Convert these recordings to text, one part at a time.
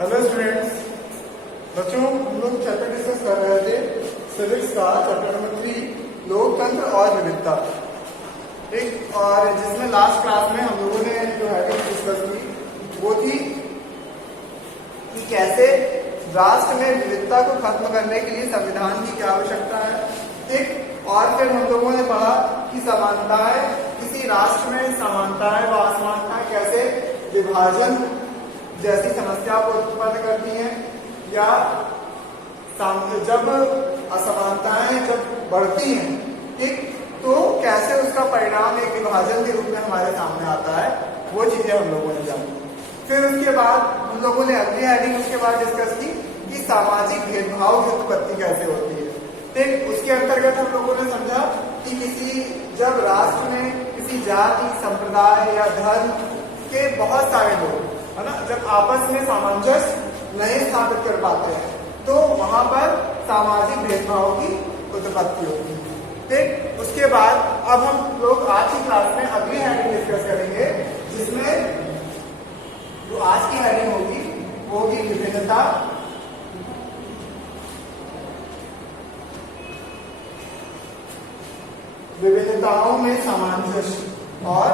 Hello students, बच्चों हम लोग चैप्टर डिस्कस कर रहे थे सिविक्स का चैप्टर नंबर 3 लोकतंत्र और विविधता। ठीक, और जिसमें लास्ट क्लास में हम लोगों ने जो हेडिंग डिस्कस की वो थी कि कैसे राष्ट्र में विविधता को खत्म करने के लिए संविधान की क्या आवश्यकता है। ठीक, और फिर हम लोगों ने पढ़ा कि समानताएं किसी राष्ट्र में समानताएं व असमानताएं कैसे विभाजन जैसी समस्या को उत्पन्न करती हैं, या जब असमानताएं जब बढ़ती हैं, ठीक, तो कैसे उसका परिणाम एक विभाजन के रूप में हमारे सामने आता है। वो चीजें हम लोगों ने जानी। फिर उसके बाद हम लोगों ने अगली हेडिंग उसके बाद डिस्कस की कि सामाजिक भेदभाव की उत्पत्ति कैसे होती है। ठीक, उसके अंतर्गत हम लोगों ने समझा कि जब राष्ट्र में किसी जाति, संप्रदाय या धर्म के बहुत सारे लोग, है ना, जब आपस में सामंजस्य नहीं स्थापित कर पाते हैं तो वहां पर सामाजिक भेदभाव की उत्पत्ति होती है। ठीक, उसके बाद अब हम लोग आज की क्लास में अगली हेडिंग डिस्कस करेंगे, जिसमें जो आज की हेडिंग होगी वो होगी विभिन्नता। विभिन्नताओं में सामंजस्य और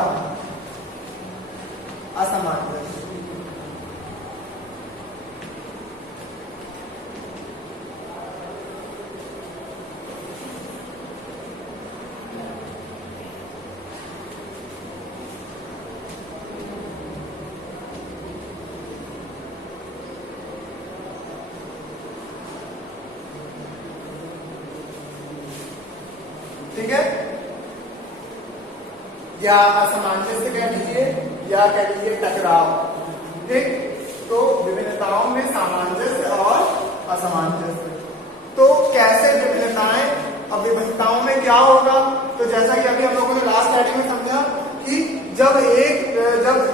असमंजस्य। ठीक है, या असमंजस्य कह लीजिए या कह लीजिए टकराव। ठीक, तो विभिन्नताओं में सामंजस्य और असमंजस्य। तो कैसे विभिन्नताएं, अब विभिन्नताओं में क्या होगा, तो जैसा कि अभी हम लोगों ने लास्ट हेडिंग में समझा कि जब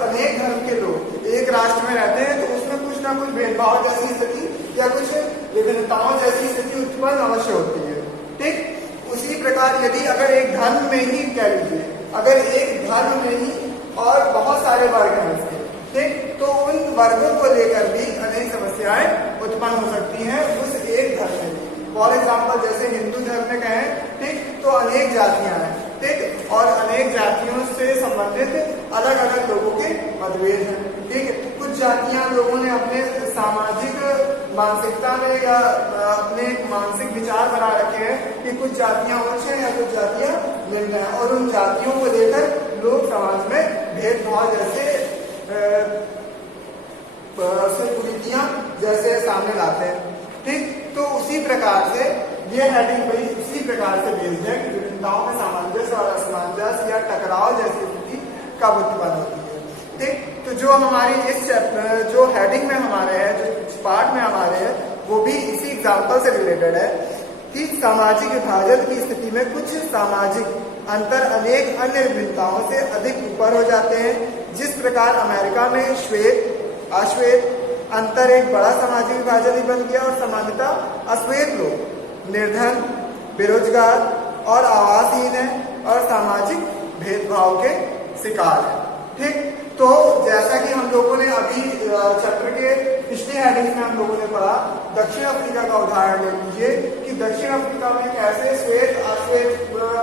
अनेक धर्म के लोग एक राष्ट्र में रहते हैं तो उसमें कुछ ना कुछ भेदभाव जैसी स्थिति या कुछ विभिन्नताओं जैसी स्थिति उत्पन्न अवश्य होती है। ठीक, उसी प्रकार यदि अगर एक धर्म में ही कह लीजिए, अगर एक धर्म में ही और बहुत सारे वर्ग हैं उसके, ठीक, तो उन वर्गों को लेकर भी अनेक समस्याएं उत्पन्न हो सकती हैं उस एक धर्म में भी। फॉर एग्जाम्पल जैसे हिंदू धर्म में कहें, ठीक, तो अनेक जातियां हैं, ठीक, और अनेक जातियों से संबंधित अलग अलग लोगों के मतभेद हैं। ठीक, कुछ जातियां लोगों ने अपने सामाजिक मानसिकता में या अपने मानसिक विचार बना रखे हैं कि कुछ जातियां उच्च हैं या कुछ जातियां निम्न हैं, और उन जातियों को लेकर लोग समाज में भेदभाव जैसे कुरीतियां जैसे सामने लाते हैं। ठीक, तो उसी प्रकार से ये हेडिंग भाई उसी प्रकार से बेस्ड है कि विभिन्नताओं में सामंजस्य और असमंजस्य या टकराव जैसी स्थिति कब उत्पन्न होती है। ठीक, तो जो हमारी इस चैप्टर जो हेडिंग में हमारे है, जो पार्ट में हमारे है, वो भी इसी एग्जाम्पल से रिलेटेड है कि सामाजिक विभाजन की स्थिति में कुछ सामाजिक अंतर अनेक अन्य विभिन्नताओं से अधिक ऊपर हो जाते हैं। जिस प्रकार अमेरिका में श्वेत अश्वेत अंतर एक बड़ा सामाजिक विभाजन ही बन गया और सामान्यता अश्वेत लोग निर्धन, बेरोजगार और आवासहीन है और सामाजिक भेदभाव के शिकार है। ठीक, तो जैसा कि हम लोगों ने अभी चैप्टर के पिछले हेडिंग में हम लोगों ने पढ़ा, दक्षिण अफ्रीका का उदाहरण ले लीजिए कि दक्षिण अफ्रीका में कैसे श्वेत अश्वेत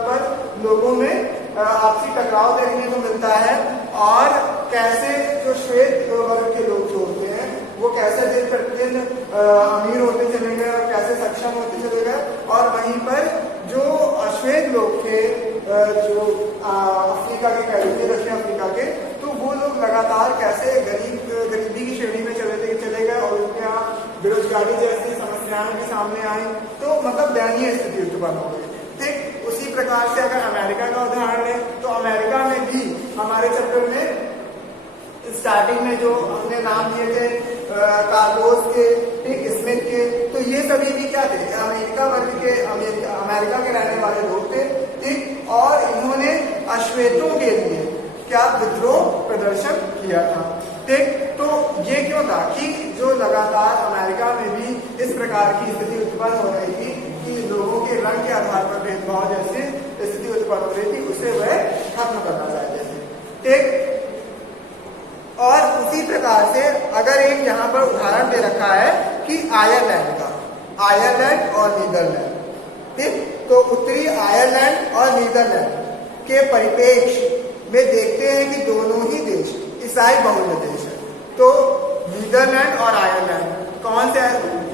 पर लोगों में आपसी टकराव देखने को मिलता है, और कैसे जो श्वेत वर्ग के लोग जो होते हैं वो कैसे दिन प्रतिदिन अमीर होते चले गए और कैसे सक्षम होते चले गए, और वहीं पर जो अश्वेत लोग थे जो अफ्रीका के कह लीजिए दक्षिण अफ्रीका के, तो वो लोग लगातार कैसे गरीबी की श्रेणी में चले गए और उनके यहाँ बेरोजगारी जैसी समस्याएं भी सामने आई, तो मतलब दयनीय स्थिति उत्पन्न हो गई। ठीक, उसी प्रकार से अगर अमेरिका का उदाहरण है तो अमेरिका में भी हमारे चैप्टर में स्टार्टिंग में जो हमने नाम दिए थे कार्लोस के, ठीक, स्मिथ के, तो ये सभी भी क्या थे, अमेरिका के रहने वाले लोग थे। ठीक, और इन्होंने अश्वेतों के लिए क्या विद्रोह प्रदर्शन किया था। ठीक, तो ये क्यों था कि जो लगातार अमेरिका में भी इस प्रकार की स्थिति उत्पन्न हो रही थी कि लोगों के रंग के आधार पर भेदभाव जैसी स्थिति उत्पन्न हो रही थी, उसे वह खत्म करना चाहते थे। ठीक, और उसी इसी प्रकार से अगर एक यहाँ पर उदाहरण दे रखा है कि आयरलैंड का, आयरलैंड और नीदरलैंड, ठीक, तो उत्तरी आयरलैंड और नीदरलैंड के परिप्रेक्ष्य में देखते हैं कि दोनों ही देश ईसाई बहुल देश है। तो नीदरलैंड और आयरलैंड कौन से,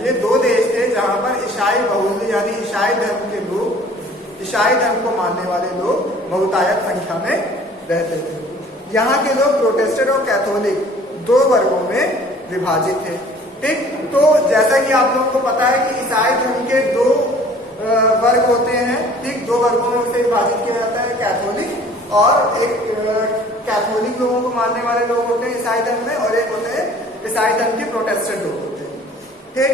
ये दो देश थे जहां पर ईसाई बहुल यानी ईसाई धर्म के लोग, ईसाई धर्म को मानने वाले लोग बहुतायत संख्या में रहते थे। यहाँ के लोग प्रोटेस्टेंट और कैथोलिक दो वर्गों में विभाजित थे, ठीक। तो जैसा कि आप लोगों को पता है कि ईसाई धर्म के दो वर्ग होते हैं, ठीक, दो वर्गों में उसे विभाजित किया जाता है, कैथोलिक और एक कैथोलिक लोगों को मानने वाले लोग होते हैं ईसाई धर्म में, और एक होते हैं ईसाई धर्म के प्रोटेस्टेंट लोग होते हैं, ठीक।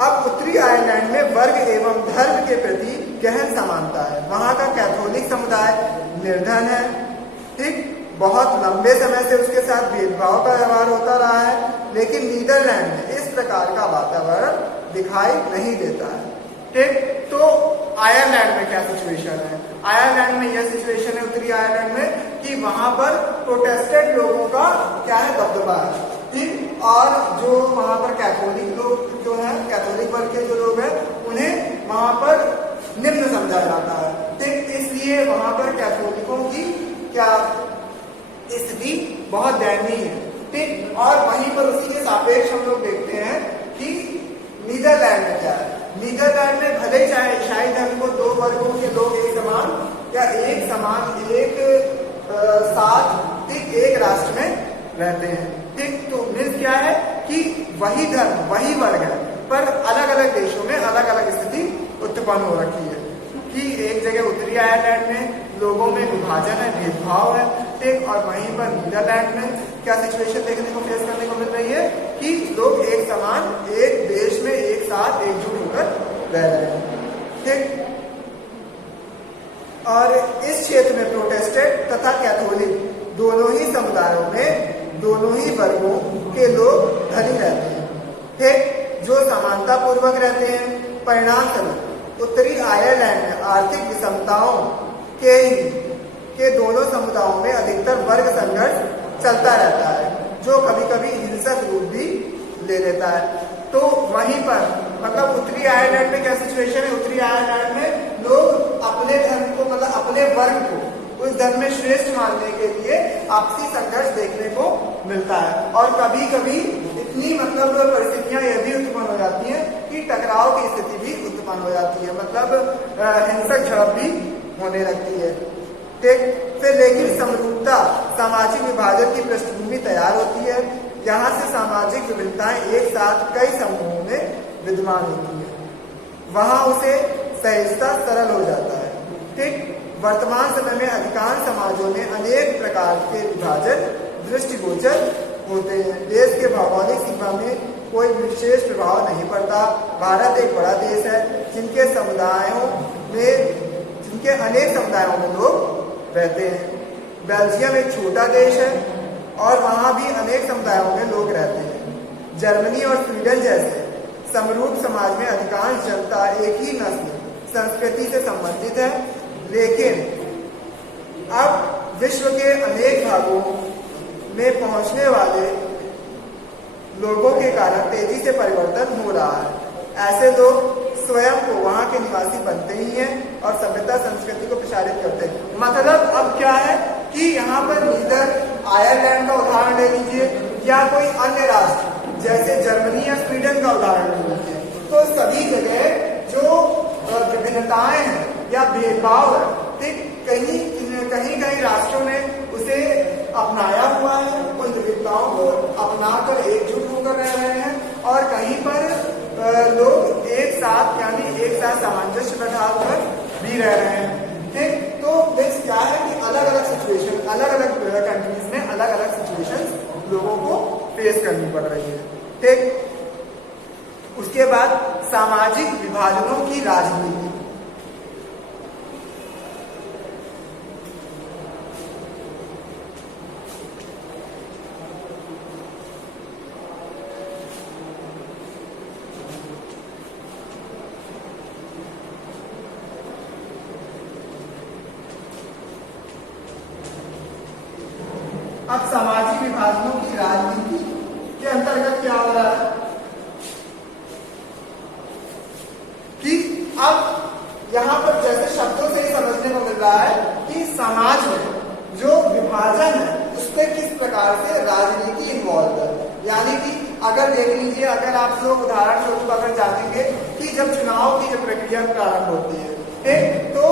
अब उत्तरी आयरलैंड में वर्ग एवं धर्म के प्रति गहन समानता है। वहां का कैथोलिक समुदाय निर्धन है, ठीक, बहुत लंबे समय से उसके साथ भेदभाव का व्यवहार होता रहा है, लेकिन नीदरलैंड में इस प्रकार का वातावरण दिखाई नहीं देता है, ठीक। तो आयरलैंड में क्या सिचुएशन है? आयरलैंड में यह सिचुएशन है उत्तरी आयरलैंड में कि वहां पर प्रोटेस्टेंट लोगों का क्या है, दबदबा है, ठीक, और जो वहां पर कैथोलिक लोग जो है, कैथोलिक वर्ग के जो लोग हैं, उन्हें वहां पर निम्न समझा जाता है, ठीक। इसलिए वहां पर कैथोलिकों की क्या स्थिति बहुत दयनीय है, ठीक। और वहीं पर उसी के सापेक्ष हम लोग देखते हैं कि नीदरलैंड में क्या है। नीदरलैंड में भले चाहे ईसाई धर्म को दो वर्गों के लोग एक समान या एक समान एक साथ, ठीक, एक राष्ट्र में रहते हैं, ठीक। तो मीन्स क्या है कि वही धर्म वही वर्ग है, पर अलग अलग देशों में अलग अलग स्थिति उत्पन्न हो रखी है कि एक जगह उत्तरी आयरलैंड में लोगों में विभाजन है, भेदभाव है, ठीक, और वहीं पर नीदरलैंड में क्या सिचुएशन देखने को फेस करने को मिल रही है कि लोग एक समान एक देश में एक साथ एकजुट होकर रह रहे हैं, ठीक। और इस क्षेत्र में प्रोटेस्टेंट तथा कैथोलिक दोनों ही समुदायों में दोनों ही वर्गों के लोग धनी रहते हैं, ठीक, जो समानता पूर्वक रहते हैं। परिणाम स्वरूप उत्तरी आयरलैंड में आर्थिक विषमताओं के दोनों समुदायों में अधिकतर वर्ग संघर्ष चलता रहता है, जो कभी कभी हिंसक रूप भी ले लेता है। तो वहीं पर मतलब उत्तरी आयरलैंड में क्या सिचुएशन है, उत्तरी आयरलैंड में लोग अपने धर्म को मतलब अपने वर्ग को उस धर्म में श्रेष्ठ मानने के लिए आपसी संघर्ष देखने को मिलता है, और कभी कभी इतनी मतलब परिस्थितियां यह भी उत्पन्न हो जाती हैं कि टकराव की स्थिति भी उत्पन्न हो जाती है, मतलब हिंसक झड़प भी होने लगती है, ठीक। फिर लेकिन समरूपता सामाजिक विभाजन की पृष्ठभूमि तैयार होती है। यहाँ से सामाजिक विभिन्नताएं एक साथ कई समूहों में विद्यमान होती है, वहां उसे सहजता सरल हो जाता है, ठीक। वर्तमान समय में अधिकांश समाजों में अनेक प्रकार के विभाजन दृष्टिगोचर होते हैं। देश के भौगोलिक सीमा में कोई विशेष प्रभाव नहीं पड़ता। भारत एक बड़ा देश है जिनके अनेक समुदायों में लोग रहते हैं। बेल्जियम एक छोटा देश है और वहां भी अनेक समुदायों में लोग रहते हैं। जर्मनी और स्वीडन जैसे समरूप समाज में अधिकांश जनता एक ही नस्ल संस्कृति से संबंधित है, लेकिन अब विश्व के अनेक भागों में पहुंचने वाले लोगों के कारण तेजी से परिवर्तन हो रहा है। ऐसे लोग स्वयं को वहां के निवासी बनते ही हैं और सभ्यता संस्कृति को प्रसारित करते हैं। मतलब अब क्या है कि यहाँ पर नीदर आयरलैंड का उदाहरण ले लीजिए या कोई अन्य राष्ट्र जैसे जर्मनी या स्वीडन का उदाहरण ले लीजिए, तो सभी जगह जो विभिन्नताएं हैं या भेदभाव है, ठीक, कहीं राष्ट्रों ने उसे अपनाया हुआ है, उन विविधताओं को अपनाकर एकजुट होकर रह रहे हैं, और कहीं पर लोग एक साथ यानी एक साथ सामंजस्य बैठाकर भी रह रहे हैं, ठीक। तो दिस क्या है कि अलग अलग सिचुएशन, अलग अलग कंट्रीज में अलग अलग सिचुएशन लोगों को फेस करनी पड़ रही है, ठीक। उसके बाद सामाजिक विभाजनों की राजनीति। अब सामाजिक विभाजनों की सामाजिक राजनीति के अंतर्गत क्या हो रहा है कि अब यहाँ पर जैसे शब्दों से ही समझने को मिल रहा है कि समाज में जो विभाजन है उसमें किस प्रकार से राजनीति इन्वॉल्व है। यानी कि अगर देख लीजिए, अगर आप लोग उदाहरण स्वरूप अगर जानेंगे कि जब चुनाव की जब प्रक्रिया प्रारंभ होती है, तो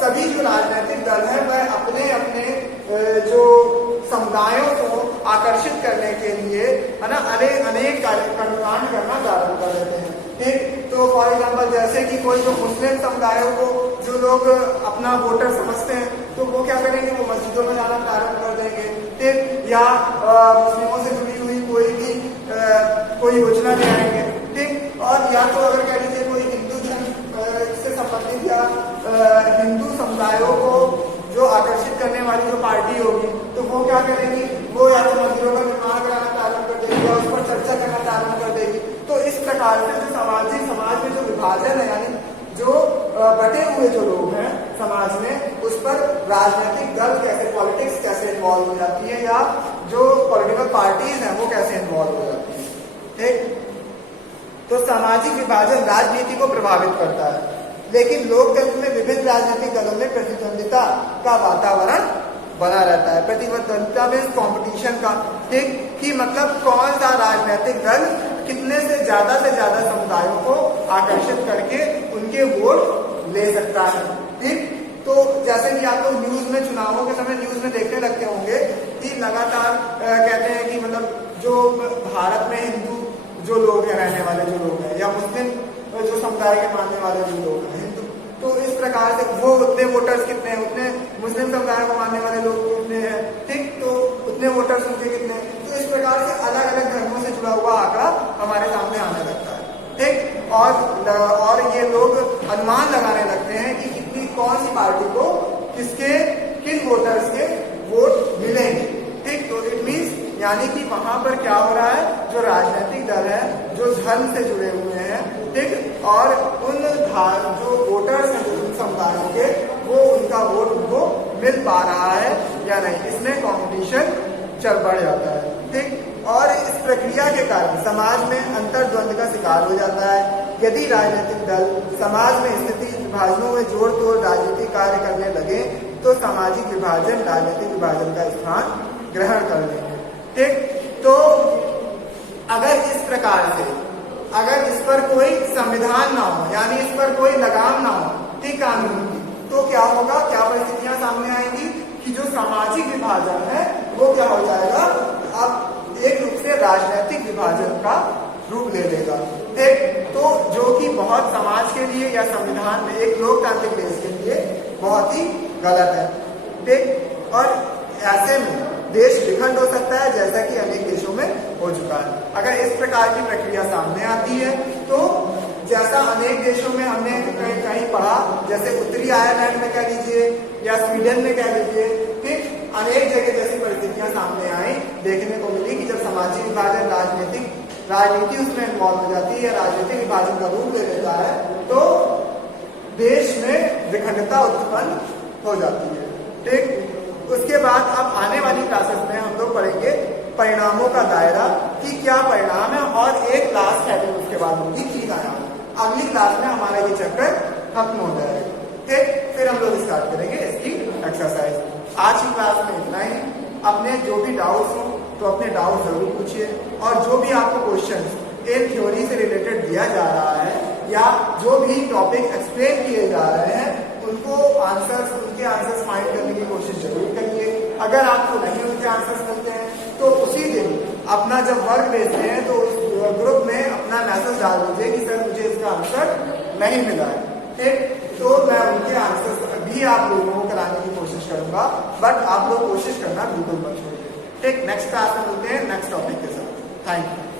सभी जो राजनीतिक दल है वह अपने अपने जो समुदायों को आकर्षित करने के लिए है ना अनेक कर्मकांड करना प्रारंभ कर देते हैं। ठीक, तो फॉर एग्जाम्पल जैसे कि कोई जो मुस्लिम समुदायों को जो लोग अपना वोटर समझते हैं तो वो क्या करेंगे, वो मस्जिदों में जाना प्रारंभ कर देंगे। ठीक, या मुस्लिमों से जुड़ी हुई कोई योजना ले आएंगे। ठीक, और या तो अगर कह लीजिए कोई हिंदू धर्म से संबंधित या हिंदू समुदायों को जो आकर्षित करने वाली जो पार्टी होगी तो वो क्या करेगी, वो या तो मंदिरों का निर्माण कराना प्रारंभ कर देगी या उस पर चर्चा करना प्रारंभ कर देगी। तो इस प्रकार से जो समाज में जो विभाजन है, यानी जो बटे हुए जो लोग हैं समाज में, उस पर राजनीतिक दल कैसे, पॉलिटिक्स कैसे इन्वॉल्व हो जाती है या जो पॉलिटिकल पार्टीज हैं वो कैसे इन्वॉल्व हो जाती है। ठीक, तो सामाजिक विभाजन राजनीति को प्रभावित करता है, लेकिन लोकतंत्र में विभिन्न राजनीतिक दलों में प्रतिद्वंदिता का वातावरण बना रहता है। प्रतिद्वंदिता में कंपटीशन का, ठीक, कि मतलब कौन सा राजनीतिक दल कितने से ज्यादा समुदायों को आकर्षित करके उनके वोट ले सकता है। ठीक, तो जैसे कि आप लोग न्यूज में चुनावों के समय न्यूज में देखने लगते होंगे कि लगातार कहते हैं कि मतलब जो भारत में हिंदू जो लोग हैं, रहने वाले जो लोग हैं, या मुस्लिम जो समुदाय के मानने वाले जो लोग हैं हिंदू, तो इस प्रकार से वो उतने वोटर्स कितने हैं, उतने मुस्लिम समुदाय को मानने वाले लोग कितने हैं। ठीक, तो उतने वोटर्स उनके कितने हैं। तो इस प्रकार से अलग अलग धर्मों से जुड़ा हुआ आंकड़ा हमारे सामने आने लगता है। ठीक, और ये लोग अनुमान लगाने लगते हैं कि कितनी कौन सी पार्टी को किन वोटर्स के वोट मिलेंगे। ठीक, तो इट मीन्स यानी कि वहां पर क्या हो रहा है, जो राजनीतिक दल है जो धर्म से जुड़े हुए हैं, ठीक, और उन जो वोटर्स हैं जो समुदायों के, वो उनका वोट उनको मिल पा रहा है या नहीं, इसमें कंपटीशन बढ़ जाता है। ठीक, और इस प्रक्रिया के कारण समाज में अंतर्द्वंद का शिकार हो जाता है। यदि राजनीतिक दल समाज में स्थिति विभाजनों में जोड़ तोड़ राजनीतिक कार्य करने लगे तो सामाजिक विभाजन राजनीतिक विभाजन का स्थान ग्रहण कर लेंगे। ठीक, तो अगर इस प्रकार से अगर इस पर कोई संविधान ना हो, यानी इस पर कोई लगाम ना हो, ठीक, कानून की, तो क्या होगा, क्या परिस्थितियां सामने आएंगी कि जो सामाजिक विभाजन है वो क्या हो जाएगा, अब एक रूप से राजनीतिक विभाजन का रूप ले लेगा। ठीक, तो जो कि बहुत समाज के लिए या संविधान में एक लोकतांत्रिक देश के लिए बहुत ही गलत है। ठीक, और ऐसे में देश विखंड हो सकता है, जैसा कि अनेक देशों में हो चुका है। अगर इस प्रकार की प्रक्रिया सामने आती है तो जैसा अनेक देशों में हमने कहीं पढ़ा, जैसे उत्तरी आयरलैंड में कह लीजिए या स्वीडन में कह लीजिए, ठीक, अनेक जगह जैसी परिस्थितियां सामने आई, देखने को मिली कि जब सामाजिक विभाजन राजनीति उसमें इन्वॉल्व हो जाती है, राजनीतिक विभाजन का रूप ले लेता है, तो देश में विखंडता उत्पन्न हो जाती है। ठीक, उसके बाद अब आने वाली क्लासेस में हम लोग पढ़ेंगे परिणामों का दायरा, कि क्या परिणाम है, और एक क्लास हेडिंग उसके बाद होगी 3 आयाम। अगली क्लास में हमारा ये चैप्टर खत्म हो जाएगा। ठीक, फिर हम लोग स्टार्ट करेंगे इसकी एक्सरसाइज। आज की क्लास में इतना ही। अपने जो भी डाउट्स हो तो अपने डाउट जरूर पूछिए, और जो भी आपको क्वेश्चंस इन थ्योरी से रिलेटेड दिया जा रहा है या जो भी टॉपिक एक्सप्लेन किए जा रहे हैं उनके आंसर्स फाइंड करने की कोशिश जरूर करिए। अगर आपको नहीं उनके आंसर्स मिलते हैं तो उसी दिन अपना जब वर्क भेजते हैं तो उस ग्रुप में अपना मैसेज डाल दीजिए कि सर मुझे इसका आंसर नहीं मिला है। ठीक, तो मैं उनके आंसर्स भी आप लोगों को कराने की कोशिश करूंगा, बट आप लोग कोशिश करना बिल्कुल मत छोड़िए। ठीक, नेक्स्ट क्लास में मिलते हैं नेक्स्ट टॉपिक के साथ। Thank you.